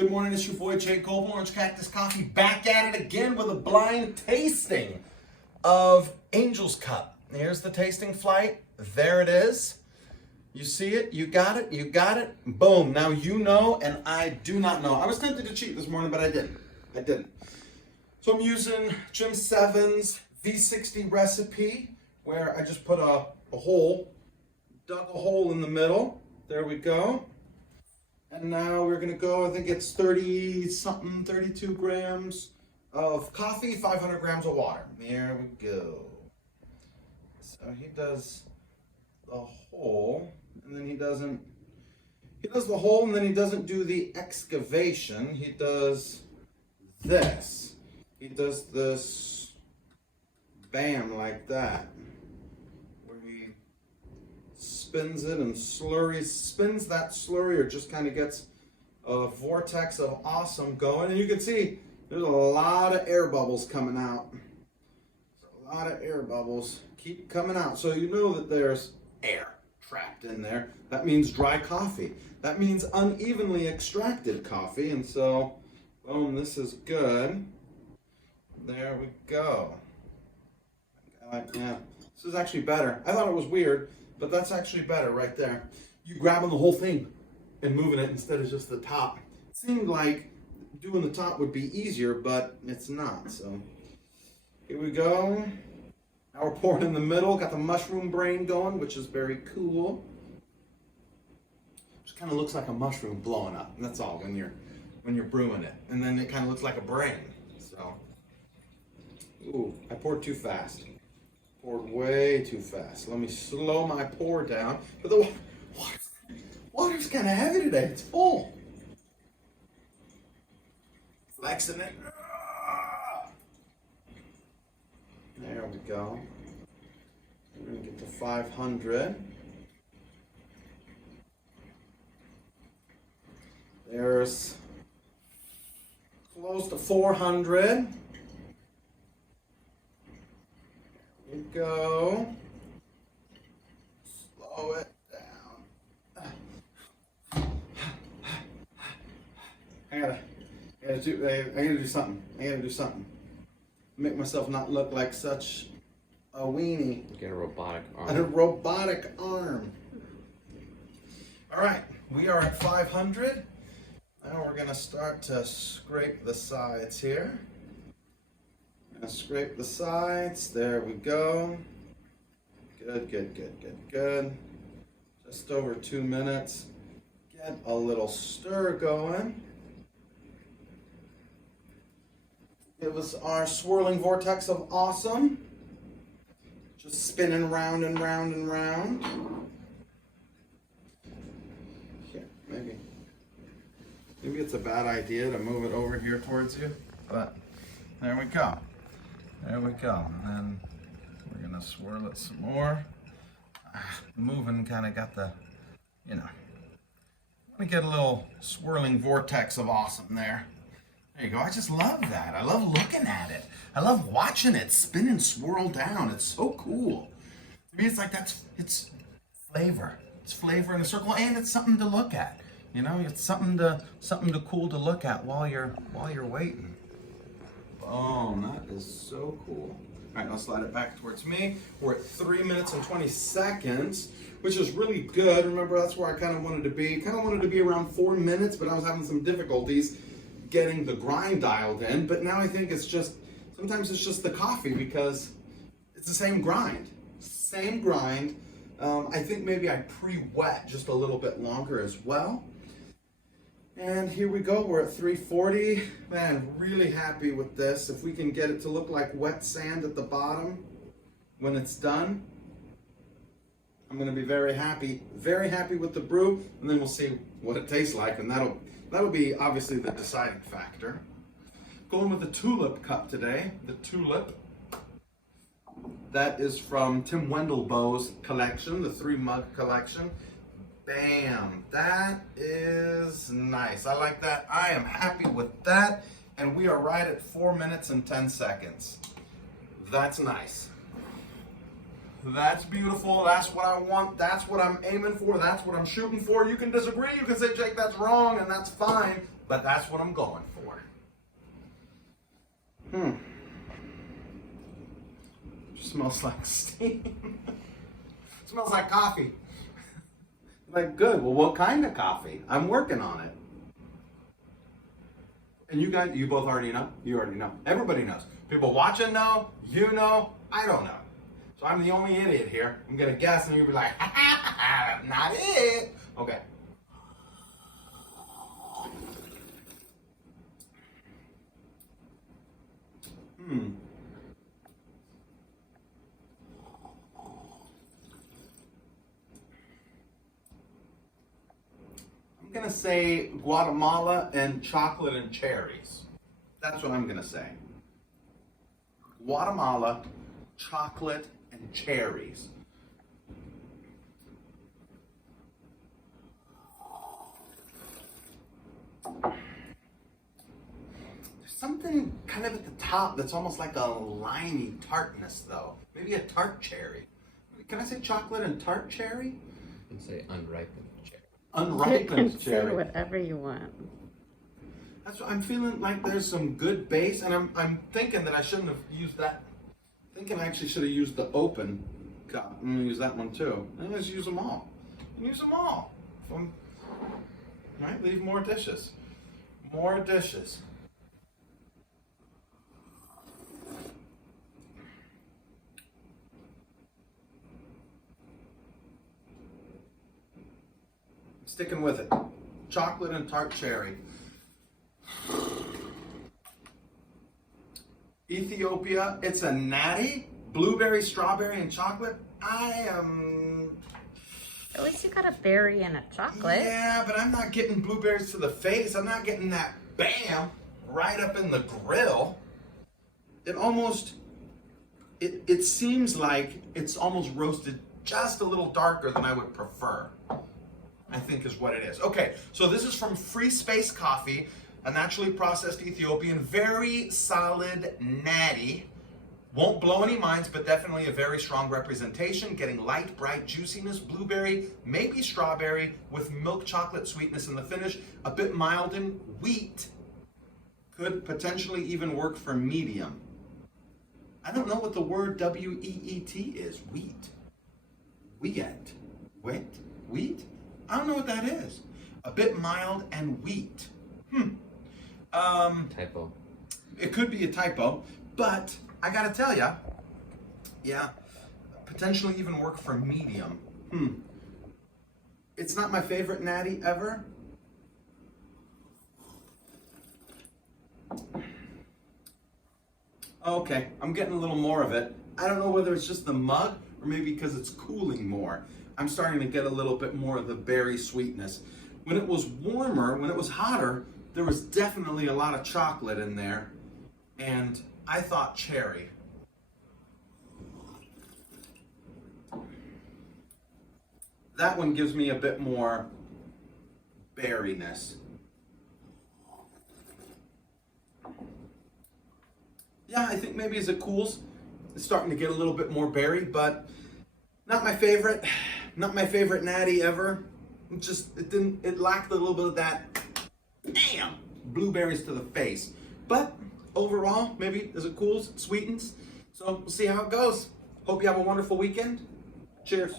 Good morning, it's your boy Jay Goble, Orange Cactus Coffee, back at it again with a blind tasting of Angel's Cup. Here's the tasting flight. There it is. You see it, you got it, boom. Now you know and I do not know. I was tempted to cheat this morning, but I didn't. So I'm using Jim 7's V60 recipe, where I just put a hole, dug a hole in the middle. There we go. And now we're gonna go, I think it's 30-something, 32 grams of coffee, 500 grams of water. There we go. So he does the hole, and then he does the hole, and then he doesn't do the excavation. He does this. He does this, bam, like that. Spins it and spins that slurry, or just kind of gets a vortex of awesome going. And you can see there's a lot of air bubbles coming out. A lot of air bubbles keep coming out. So you know that there's air trapped in there. That means dry coffee. That means unevenly extracted coffee. And so, boom, this is good. There we go. Yeah, this is actually better. I thought it was weird, but that's actually better right there. You grabbing the whole thing and moving it instead of just the top. It seemed like doing the top would be easier, but it's not. So here we go. Now we're pouring in the middle. Got the mushroom brain going, which is very cool. Just kind of looks like a mushroom blowing up. And that's all when you're brewing it. And then it kind of looks like a brain. So, ooh, I poured too fast. Poured way too fast. Let me slow my pour down. But the water's kind of heavy today. It's full. Flexing it. There we go. We're going to get to 500. There's close to 400. Go. Slow it down. I gotta do something. Make myself not look like such a weenie. Get a robotic arm. And a robotic arm. All right, we are at 500. Now we're gonna start to scrape the sides here. Scrape the sides. There we go. Good. Just over 2 minutes. Get a little stir going. It was our swirling vortex of awesome. Just spinning round and round and round. Here, maybe it's a bad idea to move it over here towards you, but there we go. There we go, and then we're gonna swirl it some more. Moving kind of got the, let me get a little swirling vortex of awesome there. There you go, I just love that. I love looking at it. I love watching it spin and swirl down. It's so cool. To me, it's like it's flavor. It's flavor in a circle, and it's something to look at. It's something cool to look at while you're waiting. Oh, that is so cool. All right, I'll slide it back towards me. We're at 3 minutes and 20 seconds, which is really good. Remember, that's where I kind of wanted to be. Kind of wanted to be around 4 minutes, but I was having some difficulties getting the grind dialed in. But now I think sometimes it's just the coffee, because it's the same grind. I think maybe I pre-wet just a little bit longer as well. And here we go, we're at 340. Man, really happy with this. If we can get it to look like wet sand at the bottom when it's done, I'm gonna be very happy with the brew, and then we'll see what it tastes like, and that'll be obviously the deciding factor. Going with the tulip cup today. The tulip, that is from Tim Wendelbo's collection, the 3-mug collection. Bam, that is nice. I like that. I am happy with that. And we are right at 4 minutes and 10 seconds. That's nice. That's beautiful. That's what I want. That's what I'm aiming for. That's what I'm shooting for. You can disagree. You can say, Jake, that's wrong, and that's fine. but that's what I'm going for. Smells like steam. Smells like coffee. Like, good. Well, what kind of coffee? I'm working on it. And you guys, you both already know? You already know. Everybody knows. People watching know. You know. I don't know. So I'm the only idiot here. I'm going to guess and you'll be like, ha ha ha, not it. Okay. I'm going to say Guatemala and chocolate and cherries. That's what I'm going to say. Guatemala, chocolate, and cherries. There's something kind of at the top that's almost like a limey tartness, though. Maybe a tart cherry. Can I say chocolate and tart cherry? You can say unripened cherry. Unripened You can cherry. say whatever you want. That's what I'm feeling, like there's some good base, and I'm thinking that I shouldn't have used that. Thinking I actually should have used the open cup. I'm gonna use that one too. And let's use them all. Use them all. Right? Leave more dishes. More dishes. Sticking with it. Chocolate and tart cherry. Ethiopia, it's a natty, blueberry, strawberry, and chocolate. At least you got a berry and a chocolate. Yeah, but I'm not getting blueberries to the face. I'm not getting that bam right up in the grill. It seems like it's almost roasted just a little darker than I would prefer, I think is what it is. Okay, so this is from Free Space Coffee, a naturally processed Ethiopian, very solid natty. Won't blow any minds, but definitely a very strong representation, getting light, bright juiciness, blueberry, maybe strawberry, with milk chocolate sweetness in the finish, a bit mild in wheat. Could potentially even work for medium. I don't know what the word W-E-E-T is. Wheat. Wheat. Wheat? Wheat? I don't know what that is. A bit mild and wheat. Typo. It could be a typo, but I gotta tell ya, yeah, potentially even work for medium. It's not my favorite natty ever. Okay, I'm getting a little more of it. I don't know whether it's just the mug or maybe because it's cooling more. I'm starting to get a little bit more of the berry sweetness. When it was warmer, when it was hotter, there was definitely a lot of chocolate in there, and I thought cherry. That one gives me a bit more berryness. Yeah, I think maybe as it cools, it's starting to get a little bit more berry, but not my favorite. Not my favorite natty ever. It lacked a little bit of that, damn, blueberries to the face. But overall, maybe as it cools, it sweetens. So we'll see how it goes. Hope you have a wonderful weekend. Cheers.